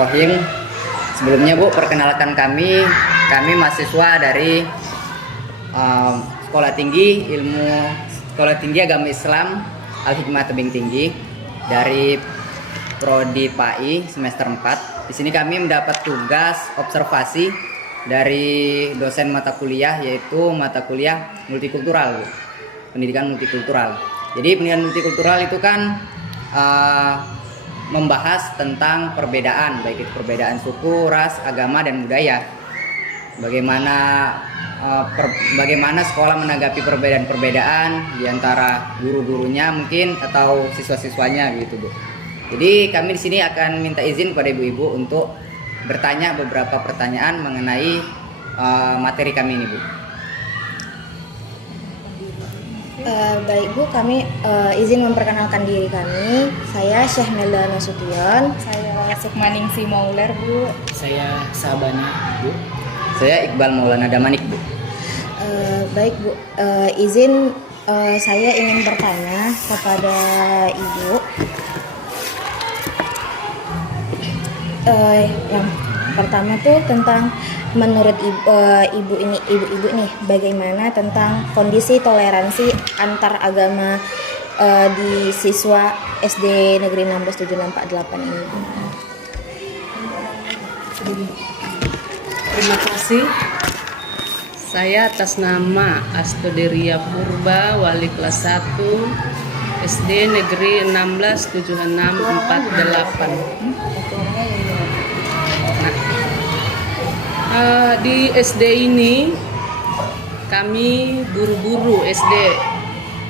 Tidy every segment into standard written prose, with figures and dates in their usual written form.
Bismillahirrahmanirrahim. Sebelumnya Bu, perkenalkan kami mahasiswa dari Sekolah Tinggi Agama Islam Al-Hikmah Tebing Tinggi dari Prodi PAI semester 4. Di sini kami mendapat tugas observasi dari dosen mata kuliah, yaitu mata kuliah multikultural, Bu. Pendidikan multikultural. Jadi pendidikan multikultural itu kan membahas tentang perbedaan, baik itu perbedaan suku, ras, agama, dan budaya. Bagaimana sekolah menanggapi perbedaan-perbedaan di antara guru-gurunya mungkin atau siswa-siswanya gitu, Bu. Jadi kami di sini akan minta izin kepada ibu-ibu untuk bertanya beberapa pertanyaan mengenai materi kami ini, Bu. Baik Bu, kami izin memperkenalkan diri kami. Saya Syekh Melda Nasution. Saya Sukmaningsi Mauler, Bu. Saya Sabana, Bu. Saya Iqbal Maulana Damanik, Bu. Baik Bu, izin saya ingin bertanya kepada Ibu. Yang pertama tuh tentang menurut ibu nih bagaimana tentang kondisi toleransi antar agama di siswa SD Negeri 167648 ini. Terima kasih. Saya atas nama Astoderia Purba, wali kelas 1 SD Negeri 167648. Di SD ini kami guru-guru SD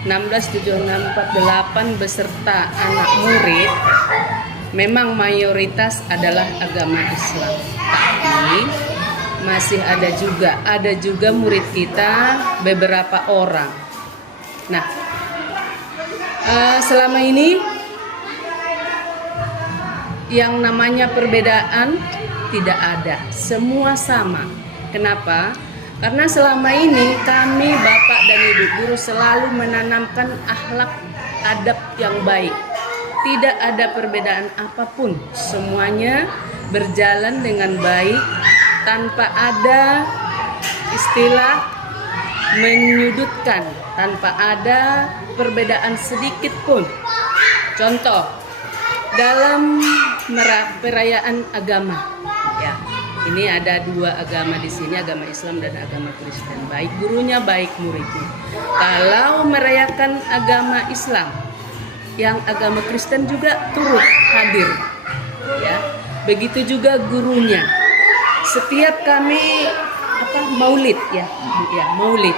167648 beserta anak murid memang mayoritas adalah agama Islam. Tapi masih ada juga murid kita beberapa orang. Nah, selama ini yang namanya perbedaan tidak ada, semua sama. Kenapa? Karena selama ini kami bapak dan ibu guru selalu menanamkan akhlak adab yang baik. Tidak ada perbedaan apapun, semuanya berjalan dengan baik tanpa ada istilah menyudutkan, tanpa ada perbedaan sedikit pun. Contoh, dalam perayaan agama. Ya, ini ada dua agama di sini, agama Islam dan agama Kristen. Baik gurunya, baik muridnya. Kalau merayakan agama Islam, yang agama Kristen juga turut hadir. Ya, begitu juga gurunya. Setiap kami maulid ya, maulid.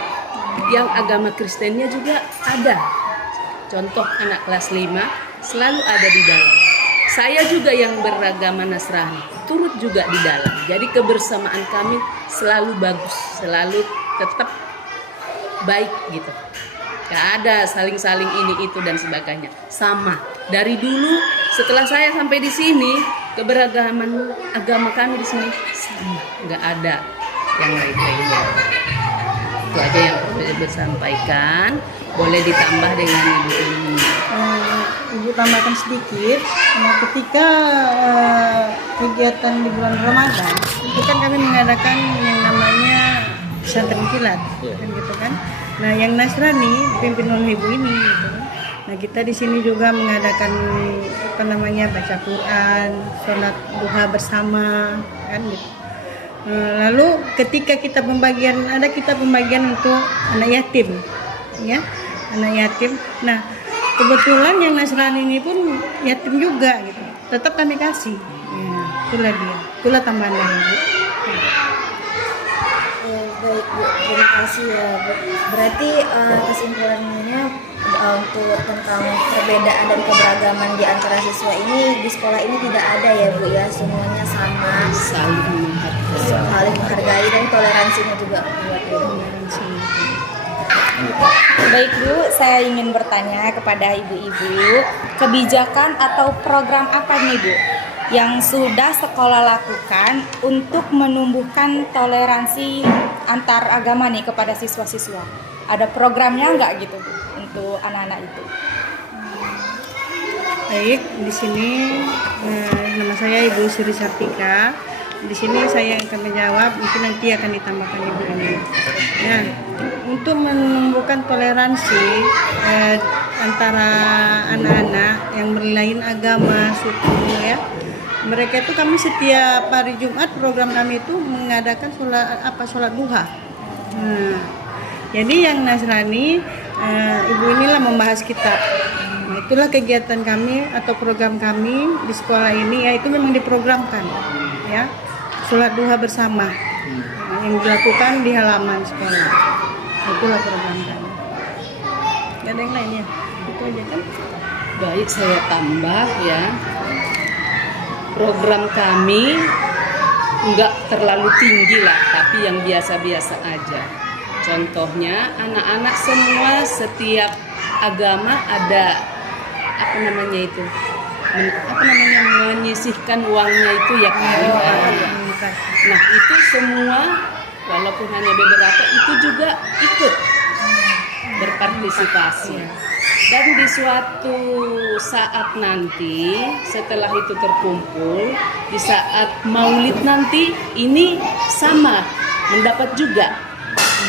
Yang agama Kristennya juga ada. Contoh anak kelas 5 selalu ada di dalam. Saya juga yang beragama Nasrani turut juga di dalam. Jadi kebersamaan kami selalu bagus, selalu tetap baik gitu. Gak ada saling-saling ini itu dan sebagainya. Sama dari dulu setelah saya sampai di sini keberagaman agama kami di sini sama, nggak ada yang lain lainnya. Itu aja yang perlu disampaikan. Boleh ditambah dengan ibu ini. Ibu tambahkan sedikit. Ketika kegiatan di bulan Ramadan, itu kan kami mengadakan yang namanya pesantren kilat, kan gitu kan. Nah, yang Nasrani dipimpin oleh ibu ini, gitu kan. Nah, kita di sini juga mengadakan baca Quran, sholat duha bersama, kan gitu. Lalu ketika kita pembagian untuk anak yatim, ya, anak yatim. Nah, kebetulan yang Nasrani ini pun yatim juga gitu. Tetap kami kasih. Ya, itulah tambahan dari Ibu. Baik Bu, terima kasih ya Bu. Berarti kesimpulannya untuk tentang perbedaan dan keberagaman di antara siswa ini di sekolah ini tidak ada ya Bu ya, semuanya sama, saling menghargai dan toleransinya juga kuat ya. Baik Bu, saya ingin bertanya kepada ibu-ibu, kebijakan atau program apa nih Bu yang sudah sekolah lakukan untuk menumbuhkan toleransi antar agama nih kepada siswa-siswa? Ada programnya nggak gitu Bu untuk anak-anak itu? Baik, di sini nama saya Ibu Sri Sartika. Di sini saya akan menjawab, mungkin nanti akan ditambahkan Ibu ini. Nah, untuk menumbuhkan toleransi antara anak-anak yang berlain agama, suku ya. Mereka itu kami setiap hari Jumat program kami itu mengadakan sholat duha. Nah, jadi yang Nasrani ibu inilah membahas kitab. Nah, itulah kegiatan kami atau program kami di sekolah ini, yaitu memang diprogramkan ya, sholat duha bersama yang dilakukan di halaman sekolah. Itulah program kami. Gak ada yang lain ya, itu aja kan. Baik, saya tambah ya. Program kami nggak terlalu tinggi lah, tapi yang biasa-biasa aja. Contohnya anak-anak semua setiap agama ada menyisihkan uangnya itu ya kan. Nah itu semua walaupun hanya beberapa itu juga ikut berpartisipasi. Dan di suatu saat nanti setelah itu terkumpul, di saat maulid nanti ini sama mendapat juga,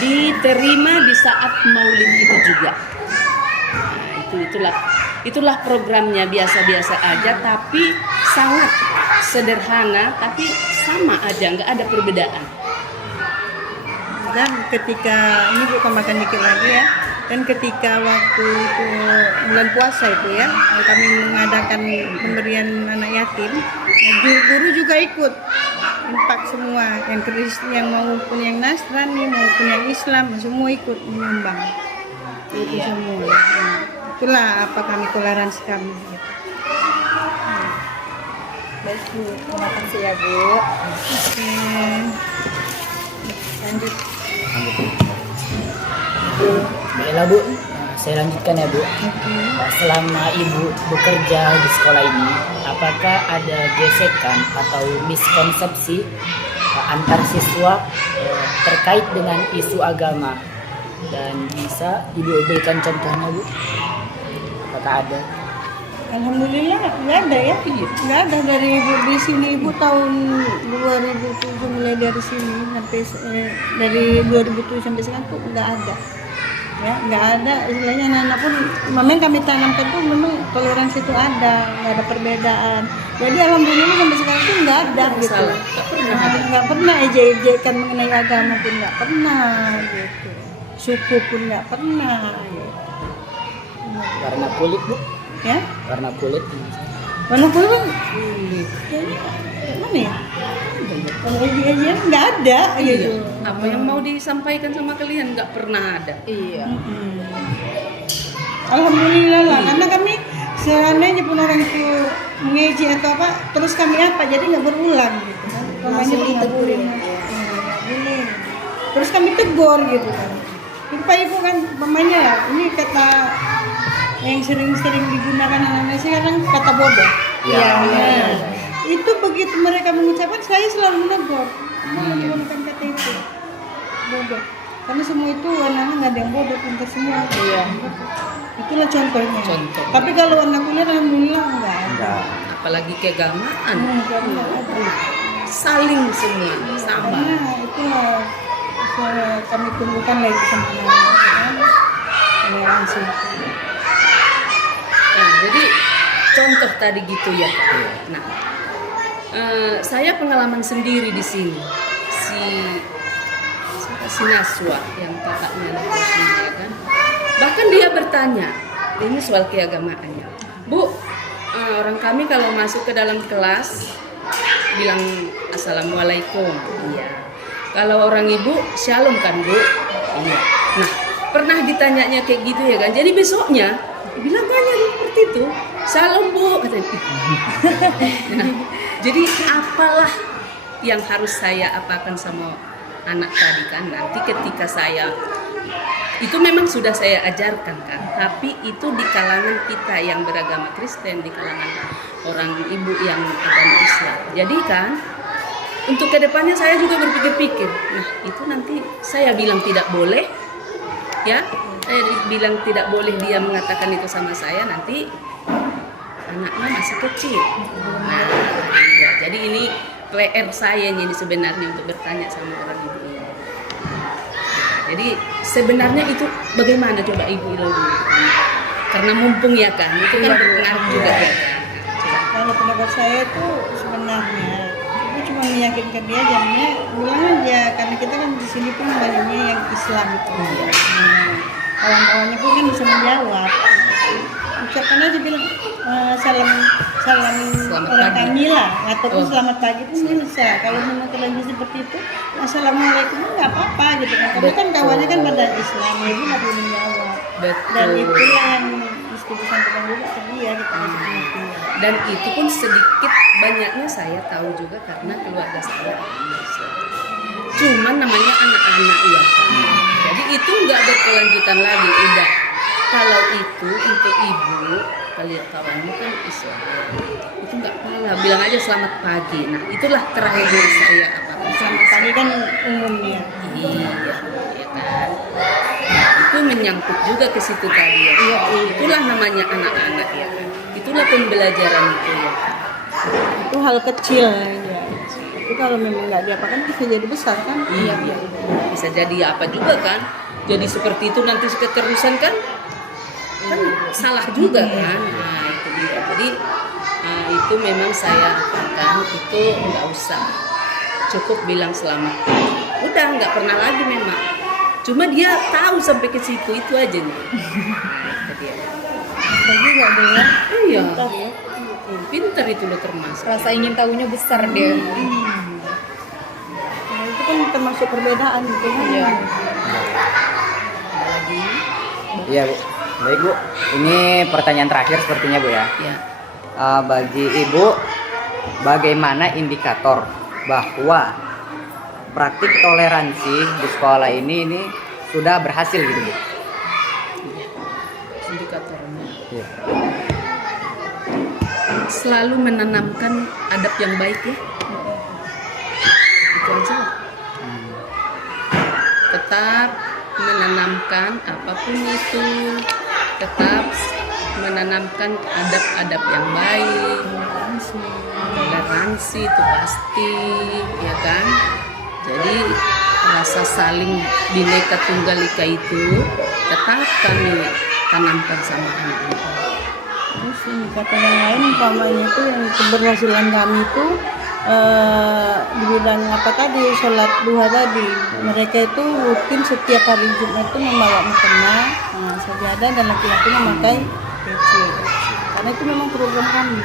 diterima di saat maulid itu juga. Nah, itulah programnya, biasa-biasa aja tapi sangat sederhana, tapi sama aja, nggak ada perbedaan. Dan ketika ini Bu tambahkan dikit lagi ya, dan ketika waktu itu bulan puasa itu ya, kami mengadakan pemberian anak yatim, nah, guru-guru juga ikut impak semua, yang Kristen, yang maupun yang Nasrani maupun yang Islam, semua ikut menyumbang itu semua. Nah, itulah apa kami toleransi kami. Baik Bu, terima kasih ya Bu. Oke. Lanjut. Baiklah Bu, saya lanjutkan ya Bu. Selama Ibu bekerja di sekolah ini, apakah ada gesekan atau miskonsepsi antar siswa terkait dengan isu agama? Dan bisa Ibu berikan contohnya Bu? Apakah ada? Alhamdulillah nggak ada ya, nggak ada dari Ibu di sini. Ibu tahun 2007 mulai dari sini sampai dari 2007 sampai sekarang tuh nggak ada ya, nggak ada istilahnya. Anak-anak pun memang kami tanamkan tuh memang toleransi itu ada, nggak ada perbedaan. Jadi alhamdulillah sampai sekarang tuh nggak ada gitu, nggak pernah ejek-ejekan mengenai agama pun nggak pernah gitu, suku pun nggak pernah gitu. Warna kulit Bu? Ya, Warna kulit? warna kulit kan kayaknya mana ya? Kalau ujian nggak ada gitu. Apa yang mau disampaikan sama kalian nggak pernah ada. Iya. Alhamdulillah lah, karena kami seandainya pun orang itu mengeji atau apa, terus kami apa, jadi nggak berulang gitu kan. Langsung ditegurin ya. Boleh. Terus kami tegur gitu kan. Itu Pak Ibu kan mamanya lah, ini kata yang sering-sering digunakan anak-anak sekarang kata bodoh. Iya. Nah, itu begitu mereka mengucapkan, saya selalu menegur. Menggunakan kata itu bodoh. Karena semua itu anak-anak nggak ada yang bodoh, pintar semua. Iya. Itulah contohnya. Contoh. Tapi kalau anak kuliah alhamdulillah nggak ada. Apalagi keagamaan, Nggak ada. saling semua sama. Karena itulah kami tumbuhkan lagi sama anak-anak. Toleransi. Nah, jadi contoh tadi gitu ya. Nah, saya pengalaman sendiri di sini. Si Naswa yang kakaknya Naswa ya kan. Bahkan dia bertanya, ini soal keagamaannya. Bu, orang kami kalau masuk ke dalam kelas bilang assalamualaikum. Iya. Kalau orang ibu shalom kan Bu? Iya. Nah, pernah ditanyanya kayak gitu ya kan. Jadi besoknya bilang banyak seperti itu. Shalom Bu, katanya. Nah, jadi apalah yang harus saya apakan sama anak tadi kan, nanti ketika saya itu memang sudah saya ajarkan kan, tapi itu di kalangan kita yang beragama Kristen, di kalangan orang ibu yang agama Islam. Jadi kan untuk kedepannya saya juga berpikir-pikir, nah itu nanti saya bilang tidak boleh ya, saya bilang tidak boleh dia mengatakan itu sama saya, nanti anaknya masih kecil. Nah, ya, jadi ini PR saya ini sebenarnya untuk bertanya sama orang ibu ini. Jadi sebenarnya itu bagaimana coba ibu dulu? Karena mumpung ya kan, itu kan berpengaruh juga ya kan. Kalau pendapat saya itu sebenarnya itu cuma meyakinkan dia jadinya bilang aja karena kita kan di sini pun banyaknya yang Islam itu. Kawan-kawannya pun kan bisa menjawab. Ucapkan aja bilang salam Selamat orang pagi. kami lah ataupun Oh. selamat pagi pun bisa. Kalau memang terlanjur seperti itu, assalamualaikum nggak apa-apa gitu kan. Karena kan kawannya kan pada Islam, jadi nggak perlu menjawab. Dan Betul. itulah yang mesti disampaikan juga ke dia kita kasih pengertian. Dan itu pun sedikit banyaknya saya tahu juga karena keluarga saya orang Muslim. Cuman namanya anak-anak ya kan. Jadi itu nggak berkelanjutan lagi, udah. Kalau itu untuk ibu, kalian kawanmu kan Islam, itu nggak apa, bilang aja selamat pagi. Nah itulah terakhir saya apa-apa. Selamat pagi kan umumnya. Iya, ya kan. Itu menyangkut juga ke situ tadi ya. Itulah namanya anak-anak ya kan. Itulah pembelajaran itu ya kan. Itu hal kecil ya. Itu kalau memang nggak diapakan bisa jadi besar kan? Iya, bisa jadi apa juga kan. Jadi seperti itu nanti keterusan kan salah juga kan. Nah itu dia. Jadi itu memang saya katakan itu nggak usah, cukup bilang selamat pagi. Udah nggak pernah lagi memang. Cuma dia tahu sampai ke situ itu aja nih. Nah, itu dia. Bagi nggak ada ya? Iya. Pintar ya. Pinter itu lo termasuk. Rasa ingin tahunya besar dia. Nah, itu kan termasuk perbedaan gitu kan? Iya. Ada lagi? Iya Bu. Baik Bu, ini pertanyaan terakhir sepertinya Bu ya. Ya. Bagi Ibu, bagaimana indikator bahwa praktik toleransi di sekolah ini sudah berhasil gitu Bu? Indikatornya. Iya. Selalu menanamkan adab yang baik ya. Itu aja. Tetap menanamkan apapun itu, tetap menanamkan adab-adab yang baik, toleransi itu pasti, ya kan? Jadi rasa saling bineka tunggal ika itu tetap kami tanamkan sama anak-anak. Terus indikator yang lain umpamanya itu yang keberhasilan kami itu di bidang apa tadi, sholat duha tadi. Mereka itu rutin setiap hari Jumat itu membawa mukena, sajadah, dan laki-laki memakai peci. Karena itu memang program kami.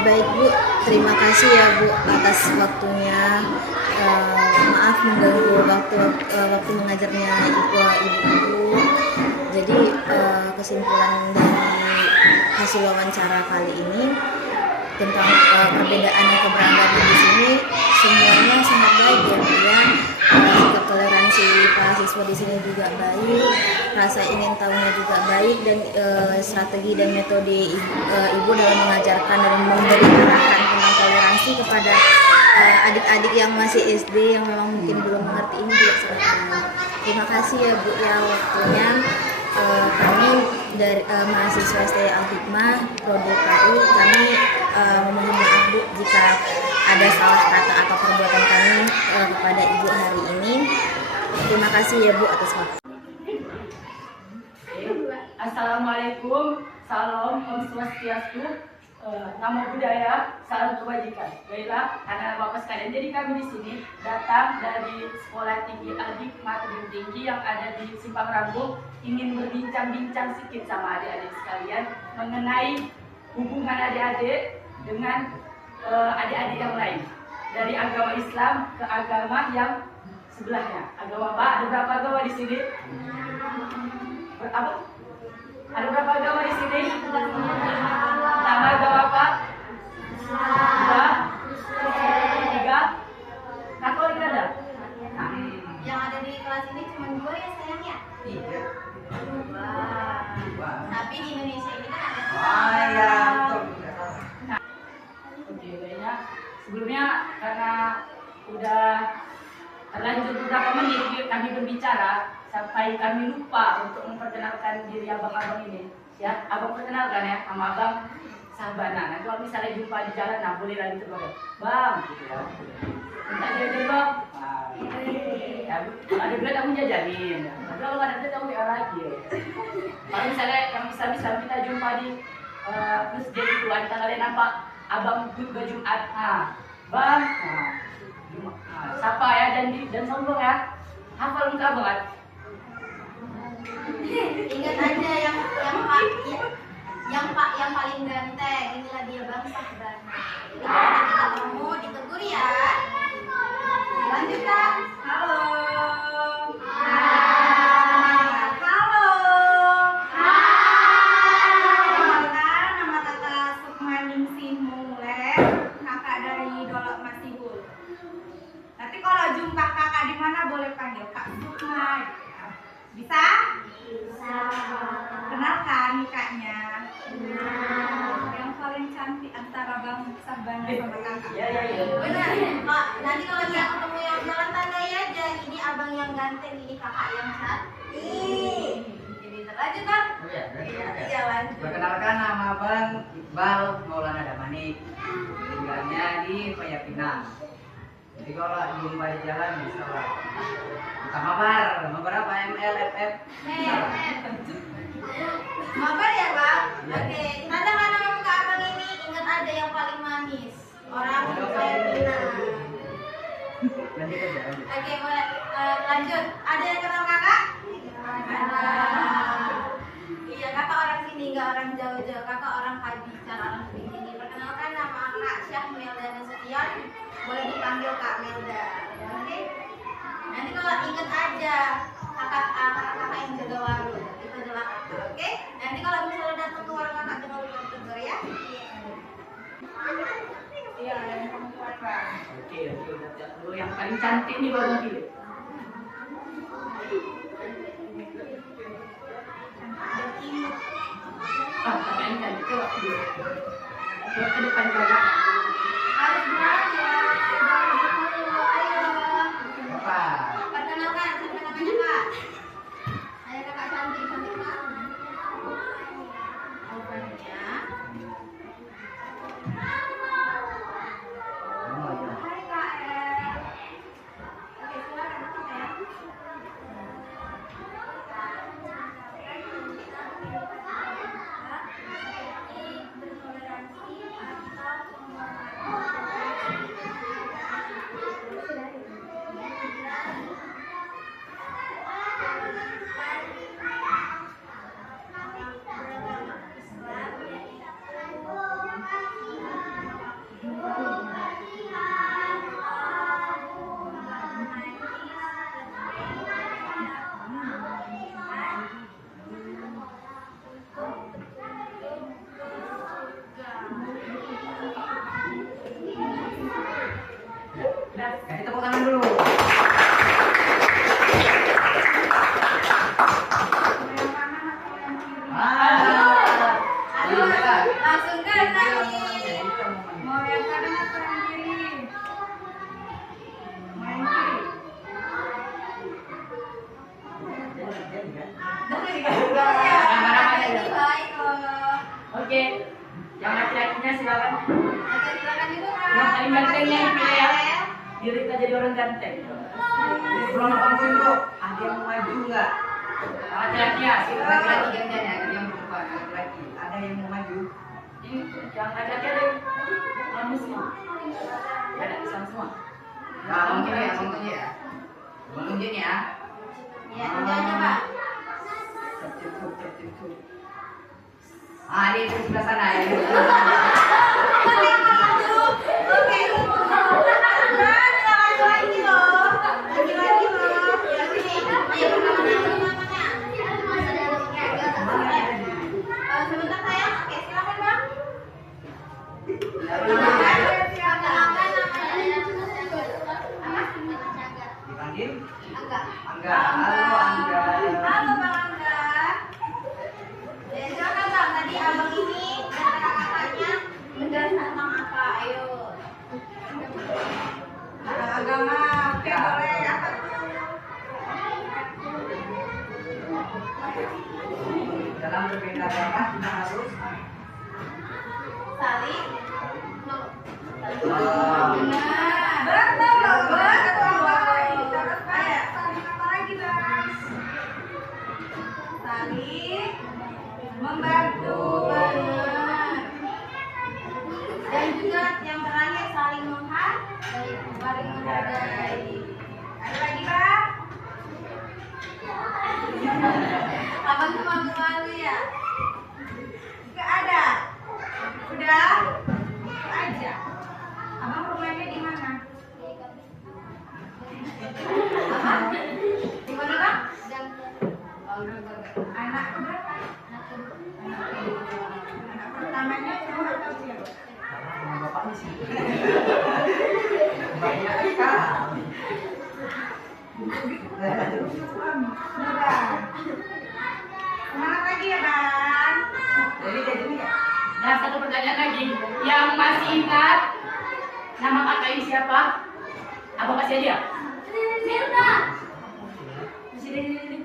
Baik Bu, terima kasih ya Bu atas waktunya. Maaf mengganggu waktu mengajarnya ibu-ibu. Jadi kesimpulan dari hasil wawancara kali ini tentang perbedaan dan keberagaman di sini semuanya sangat baik ya Bu ya. Sikap toleransi para siswa di sini juga baik, rasa ingin tahunya juga baik, dan strategi dan metode ibu dalam mengajarkan dan memberi arahan tentang toleransi kepada adik-adik yang masih SD yang memang mungkin belum mengerti ini juga sangat baik. Terima kasih ya Bu ya waktunya. Kami dari mahasiswa STI Al-Hikmah Prodi PAI, kami memohon maaf Bu jika ada salah kata atau perbuatan kami kepada Ibu hari ini. Terima kasih ya Bu atas waktu. Assalamualaikum, salam, om swastiastu, namo buddhaya, salam kebajikan. Baiklah, anak bapak sekalian. Jadi kami di sini datang dari Sekolah Tinggi Al-Hikmah Tebing Tinggi yang ada di Simpang Rambu, ingin berbincang-bincang sedikit sama adik-adik sekalian mengenai hubungan adik-adik dengan adik-adik yang lain dari agama Islam ke agama yang sebelahnya. Agama apa? Ada berapa agama di sini? Apa? Ada berapa agama di sini? Nama agama apa? Dua, tiga. Katolik ada? Nah, Yang ada di kelas ini cuma 2 ya sayang ya? tiga. Tapi di Indonesia ini kan ada Oke, baiknya sebelumnya karena udah terlanjur beberapa menit kami berbicara, sampai kami lupa untuk memperkenalkan diri abang-abang ini. Ya, abang perkenalkan ya, sama abang Sabana. Nanti kalau misalnya jumpa di jalan, nah boleh lagi tuh bang, gitu ya. Minta jajan bang. Ya, ada duit aku jajanin. Tapi kalau nggak ada duit aku ya lagi. Kalau misalnya yang bisa kita jumpa di masjid itu, kita kalian nampak abang khutbah Jumat. Nah, bang, sapa ya dan sombong ya. Hafal muka banget. Ingat aja yang paling ganteng. Inilah dia Bang Sabana. Jadi kalau kita ketemu ditegur ya. Lanjut Kak. Halo. Halo. Perkenalkan, nama Kakak Sukmaningsih Mulek, kakak dari Dolok Masihul. Nanti kalau jumpa kakak di mana boleh panggil Kak Sukma. Bisa? Bisa. Kenalkan kakaknya. Yang paling cantik antara Bang Sabana sama kakak. Iya. Benar. Pak, nanti kalau dia ketemu yang jalan tandai aja. Ini abang yang ganteng, ini kakak yang cantik. Jadi terlanjut kan? Iya lanjut. Perkenalkan, nama Abang Iqbal Maulana Damanik. Tinggalnya di Payapinang. Jadi kalau jumpa di jalan bisa lah. Kita mabar apa MLFF. Mabar ya Bang? Oke. Tanda-tanda muka abang ini ingat ada yang paling manis. Orang Filipina. Oke, boleh. Lanjut. Ada yang kenal kakak? Ada. Iya, kakak orang sini, nggak orang jauh-jauh. Kakak orang Pajicar, orang sini. Perkenalkan, nama Kak Syah Melda Nasution. Boleh dipanggil Kak Melda. Oke. Nanti kalau ingat aja kakak yang jaga warung. Itu adalah kakak. Oke. Nanti kalau misalnya datang ke warung kakak jangan lupa tegur ya. Iya, yang perempuan bang. Oke. Lu yang paling cantik nih baru pilih. Tapi yang cantik coba dulu. Coba ke depan banyak. Harus berani ya. Ayo. Apa? Perkenalkan, siapa namanya Kak? Ayo kakak cantik Kak. Opennya. Hai Kak El. Oke, silakan Kak ya. Bertoleransi atau Kasih tepuk tangan dulu. Aduh, langsung kena nih. Mau yang kanan atau yang kiri? Mau yang kiri? Ini baik loh. Oke. Yang laki-lakinya silakan. Oke, silakan juga Kak. Yang paling gantengnya yang pilih ya. Diri kita jadi orang ganteng. Belum apa dulu. Ada yang mau maju nggak? Laki-laki ya. Laki-laki gantian ya, yang perempuan. Laki-laki. Ada yang mau maju? Ini yang laki-laki ada non muslim. Ada Islam semua. Nah, mungkin ya, mungkin ya. Ya, tunjuknya Pak. Cep. Ah, di sebelah sana ya. Oke, lagi loh. Ya, sini. Ayo, namanya. Sebentar sayang. Oke, silakan Bang. Perkenalkan namanya. Dipanggil? Angga. Angga. Halo Angga. Halo Bang Angga. Ya, silakan Bang. Tadi abang ini dan kakak-kakaknya menjelaskan tentang apa? Ayo saling menghargai. Ada lagi Bang? Abang tuh malu-malu ya? Gak ada? Udah? Itu aja. Abang rumahnya di mana? Di mana Bang? Anak berapa? Anak pertamanya cowok atau cewek? Semangat lagi ya Bang. Nah, satu pertanyaan lagi. Yang masih ingat nama kakak ini siapa? Abang kasih aja. Mirna. Sini.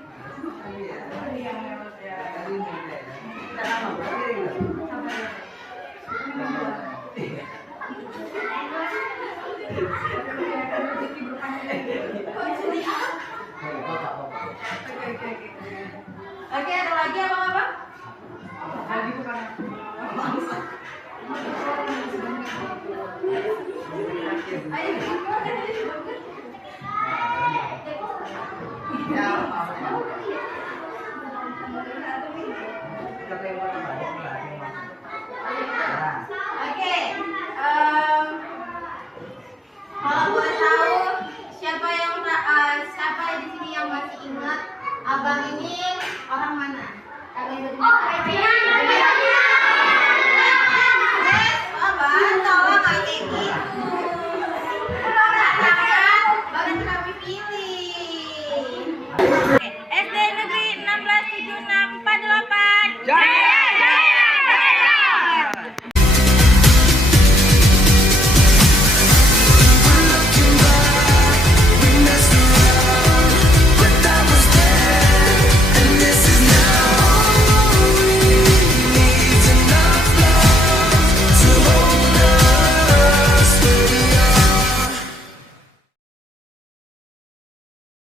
Oke, ada lagi abang-abang? Oke, kalau boleh tahu siapa di sini yang masih ingat abang ini orang mana? Abang, tolong kayak gitu. Kalau nggak tangan, baru kami pilih. SD Negeri 167648.